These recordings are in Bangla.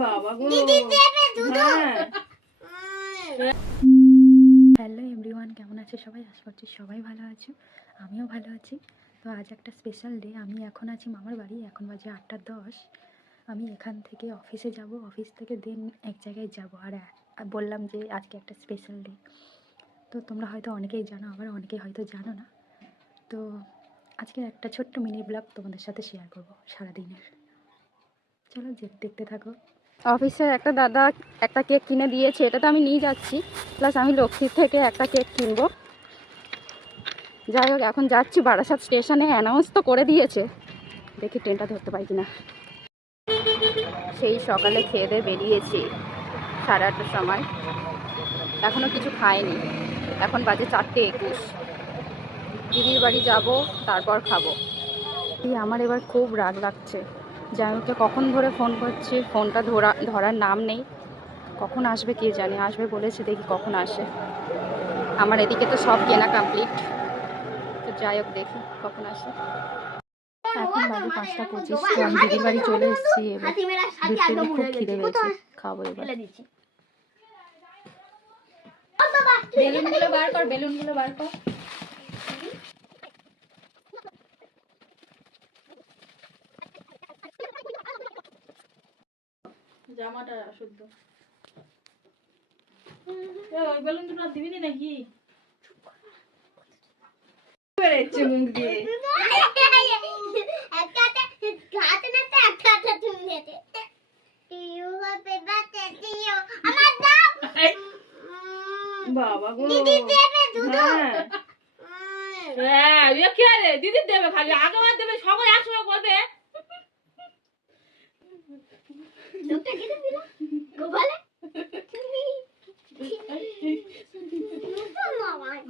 বাবা গো হ্যালো এভরিওয়ান, কেমন আছে সবাই? আশা করছি সবাই ভালো আছো, আমিও ভালো আছি। তো আজ একটা স্পেশাল ডে। আমি এখন আছি মামার বাড়ি, এখন বাজে 8:10। আমি এখান থেকে অফিসে যাব, অফিস থেকে দেন এক জায়গায় যাব। আর বললাম যে আজকে একটা স্পেশাল ডে। তো তোমরা হয়তো অনেকেই জানো, আবার অনেকেই হয়তো জানো না। তো আজকে একটা ছোট্ট মিনি ব্লগ তোমাদের সাথে শেয়ার করব সারাদিনের। চলো দেখতে থাকো। অফিসের একটা দাদা একটা কেক কিনে দিয়েছে, এটা তো আমি নিয়ে যাচ্ছি। প্লাস আমি লক্ষ্মীর থেকে একটা কেক কিনবো। যাই হোক, এখন যাচ্ছি বারাসাত স্টেশনে। অ্যানাউন্স তো করে দিয়েছে, দেখি ট্রেনটা ধরতে পারি কিনা। সেই সকালে খেয়ে দিয়ে বেরিয়েছি 8:30টার সময়, এখনও কিছু খাইনি। এখন বাজে 4:21। দিদির বাড়ি যাব, তারপর খাবো। আমার এবার খুব রাগ লাগছে যে আমি ওকে কখন ধরে ফোন করছি, ফোনটা ধরার নাম নেই। কখন আসবে কে জানে, আসবে বলেছে, দেখি কখন আসে। আমার এদিকে তো সব কেনা কমপ্লিট। তো যাই হোক, দেখি কখন আসে। এখন বাজে 5:25। তো আমি দিদির বাড়ি চলে এসেছি। এবার খুব খিদে পেয়েছে, খাবো এবার। বেলুনগুলো বার কর, বেলুনগুলো বার কর। জামাটা শুদ্ধ ওই বেলুন দুটো দিবি না নাকি? বেরেছে মুখ দিয়ে বাবা গো হ্যাঁ ইয়ে কে রে? দিদি দেবে, খালি আগেবার দেবে, সবাই একসঙ্গে করবে।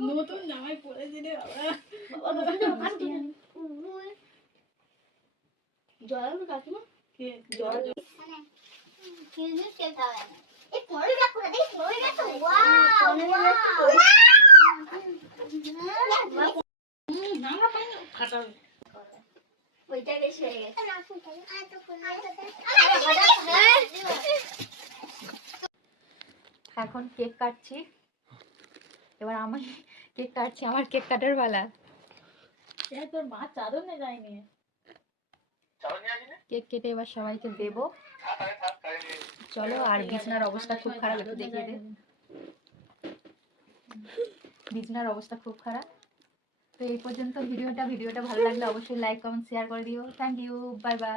নতুন জামাই পরেছি রে বাবা। জল কাকিমা কে জল এখন কেক কাটছি। এবার আমি কেক কাটছি, আমার কেক কাটার বেলা। তোর মা চাদর নিয়ে যায়নি। কেক কেটে এবার সবাইকে দেবো। চলো। আর বিছনার অবস্থা খুব খারাপ, একটু দেখিয়ে দে। বিছনার অবস্থা খুব খারাপ। তো এই পর্যন্ত ভিডিওটা ভালো লাগলে অবশ্যই লাইক কমেন্ট শেয়ার করে দিও। Thank you, bye by.